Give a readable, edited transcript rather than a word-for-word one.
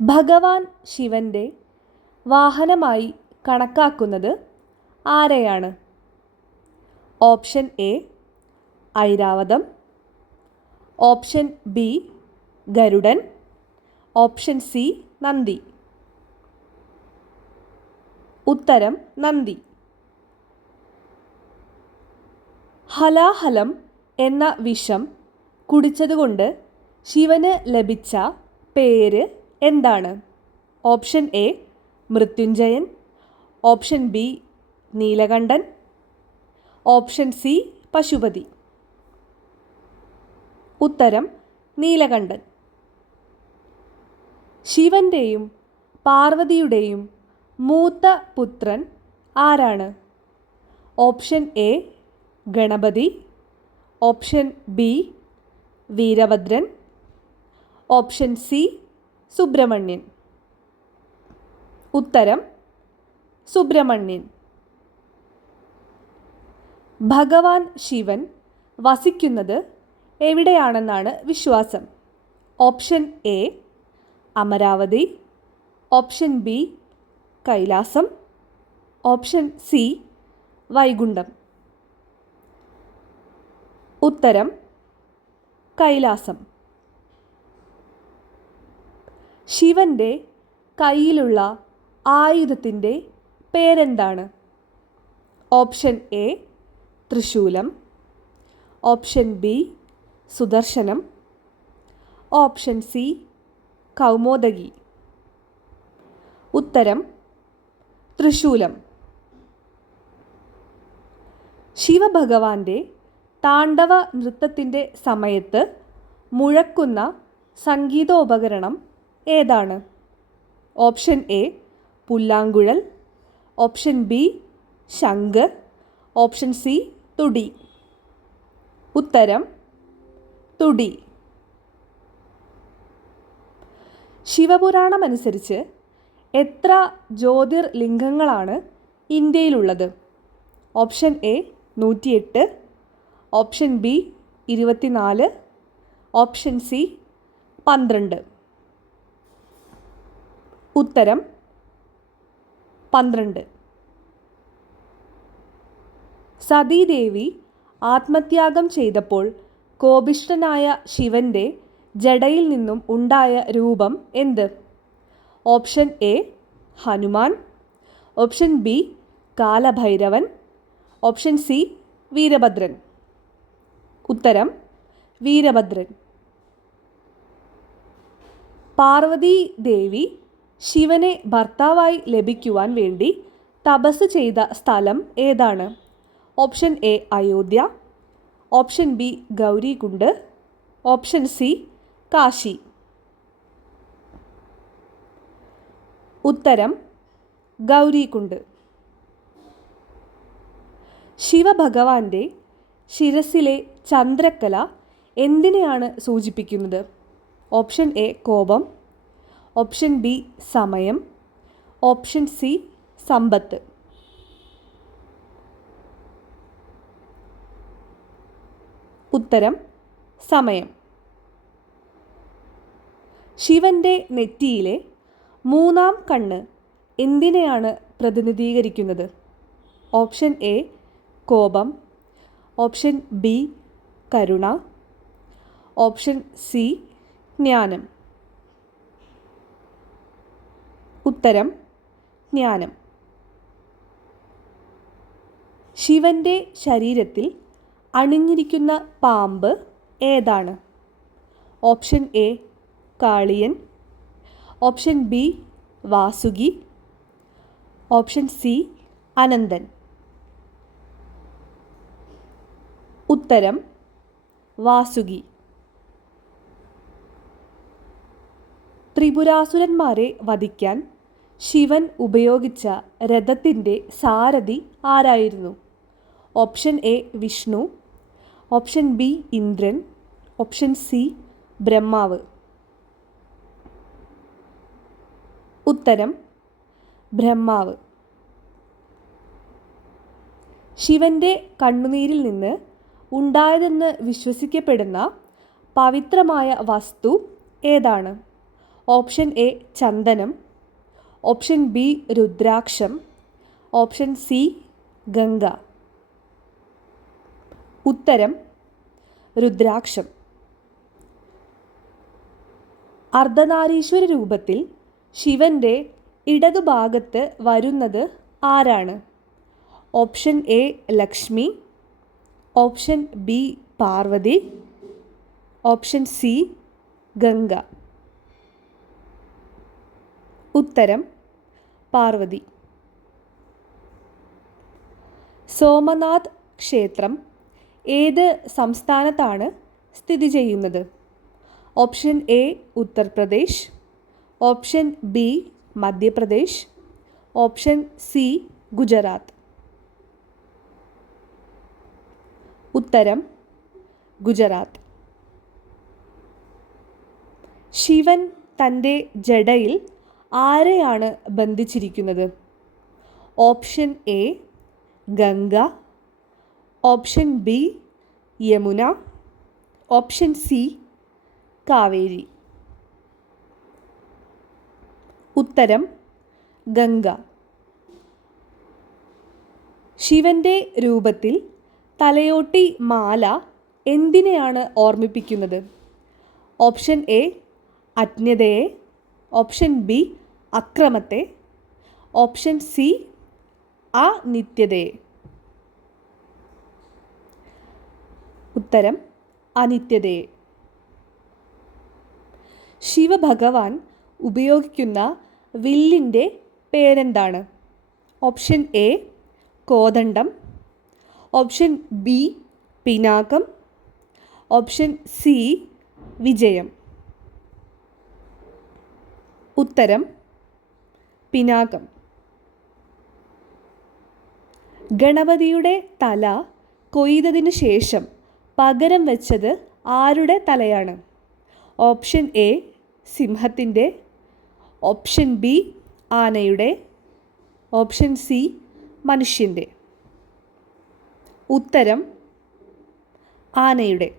ഭഗവാൻ ശിവൻ്റെ വാഹനമായി കണക്കാക്കുന്നത് ആരെയാണ്? Option A Airavatham, option B Garudan, option C Nandi. ഉത്തരം നന്ദി. ഹലാഹലം എന്ന വിഷം കുടിച്ചതുകൊണ്ട് ശിവന് ലഭിച്ച പേര് എന്താണ്? Option A Mrityunjayan, option B Neelakantan, option C Pashupati. ഉത്തരം നീലകണ്ഠൻ. ശിവൻ്റെയും പാർവതിയുടെയും മൂത്ത പുത്രൻ ആരാണ്? Option A Ganapati, option B Veerabhadran, option C Subrahmanyan. ഉത്തരം സുബ്രഹ്മണ്യൻ. ഭഗവാൻ ശിവൻ വസിക്കുന്നത് എവിടെയാണെന്നാണ് വിശ്വാസം? Option A Amaravati, option B Kailasam, option C Vaikuntham. ഉത്തരം കൈലാസം. ശിവൻ്റെ കയ്യിലുള്ള ആയുധത്തിൻ്റെ പേരെന്താണ്? ഓപ്ഷൻ എ ത്രിശൂലം, option B Sudarshanam, option C Kaumodaki. ഉത്തരം ത്രിശൂലം. ശിവഭഗവാന്റെ താണ്ഡവ നൃത്തത്തിൻ്റെ സമയത്ത് മുഴക്കുന്ന സംഗീതോപകരണം ഏതാണ്? ഓപ്ഷൻ എ പുല്ലാങ്കുഴൽ, ഓപ്ഷൻ ബി ശംഖ്, ഓപ്ഷൻ സി തുടി. ഉത്തരം തുടി. ശിവപുരാണമനുസരിച്ച് എത്ര ജ്യോതിർലിംഗങ്ങളാണ് ഇന്ത്യയിലുള്ളത്? Option A 108, option B 24, option C 12. ഉത്തരം 12. സതീദേവി ആത്മത്യാഗം ചെയ്തപ്പോൾ കോപിഷ്ഠനായ ശിവൻ്റെ ജടയിൽ നിന്നും ഉണ്ടായ രൂപം എന്ത്? Option A Hanuman, option B Kalabhairavan, option C Veerabhadran. ഉത്തരം വീരഭദ്രൻ. പാർവതി ദേവി ശിവനെ ഭർത്താവായി ലഭിക്കുവാൻ വേണ്ടി തപസ് ചെയ്ത സ്ഥലം ഏതാണ്? Option A Ayodhya, option B Gaurikund, option C Kashi. ഉത്തരം ഗൗരികുണ്ട്. ശിവഭഗവാന്റെ ശിരസിലെ ചന്ദ്രക്കല എന്തിനെയാണ് സൂചിപ്പിക്കുന്നത്? ഓപ്ഷൻ എ കോപം, ഓപ്ഷൻ ബി സമയം, ഓപ്ഷൻ സി സമ്പത്ത്. ഉത്തരം സമയം. ശിവൻ്റെ നെറ്റിയിലെ മൂന്നാം കണ്ണ് എന്തിനെയാണ് പ്രതിനിധീകരിക്കുന്നത്? ഓപ്ഷൻ എ കോപം, ഓപ്ഷൻ ബി കരുണ, ഓപ്ഷൻ സി ജ്ഞാനം. ഉത്തരം ജ്ഞാനം. ശിവൻ്റെ ശരീരത്തിൽ അണിഞ്ഞിരിക്കുന്ന പാമ്പ് ഏതാണ്? Option A Kaliyan, option B Vasuki, option C Ananthan. ഉത്തരം വാസുകി. ത്രിപുരാസുരന്മാരെ വധിക്കാൻ ശിവൻ ഉപയോഗിച്ച രഥത്തിൻ്റെ സാരഥി ആരായിരുന്നു? Option A Vishnu, option B Indran, option C ബ്രഹ്മാവ്. ഉത്തരം ബ്രഹ്മാവ്. ശിവൻ്റെ കണ്ണുനീരിൽ നിന്ന് ഉണ്ടായതെന്ന് വിശ്വസിക്കപ്പെടുന്ന പവിത്രമായ വസ്തു ഏതാണ്? ഓപ്ഷൻ എ ചന്ദനം, ഓപ്ഷൻ ബി രുദ്രാക്ഷം, ഓപ്ഷൻ സി ഗംഗ. ഉത്തരം രുദ്രാക്ഷം. അർദ്ധനാരീശ്വര രൂപത്തിൽ ശിവൻ്റെ ഇടതുഭാഗത്ത് വരുന്നത് ആരാണ്? Option A Lakshmi, option B Parvati, option C Ganga. ഉത്തരം പാർവതി. സോമനാഥ് ക്ഷേത്രം ഏത് സംസ്ഥാനത്താണ് സ്ഥിതി ചെയ്യുന്നത്? Option A Uttar Pradesh, option B Madhya Pradesh, option C Gujarat. ഉത്തരം ഗുജറാത്ത്. ശിവൻ തൻ്റെ ജടയിൽ ആരെയാണ് ബന്ധിച്ചിരിക്കുന്നത്? Option A Ganga, option B Yamuna, option C Kaveri. ഉത്തരം ഗംഗ. ശിവൻ്റെ രൂപത്തിൽ തലയോട്ടി മാല എന്തിനെയാണ് ഓർമ്മിപ്പിക്കുന്നത്? ഓപ്ഷൻ എ അജ്ഞതയെ, ഓപ്ഷൻ ബി അക്രമത്തെ, ഓപ്ഷൻ സി അനിത്യതയെ. ഉത്തരം അനിത്യതയെ. ശിവഭഗവാൻ ഉപയോഗിക്കുന്ന വില്ലിൻ്റെ പേരെന്താണ്? Option A Kodandam, option B Pinakam, option C Vijayam. ഉത്തരം പിനാകം. ഗണപതിയുടെ തല കൊയ്തതിനു ശേഷം പകരം വെച്ചത് ആരുടെ തലയാണ്? ഓപ്ഷൻ എ സിംഹത്തിൻ്റെ, ഓപ്ഷൻ ബി ആനയുടെ, ഓപ്ഷൻ സി മനുഷ്യൻ്റെ. ഉത്തരം ആനയുടെ.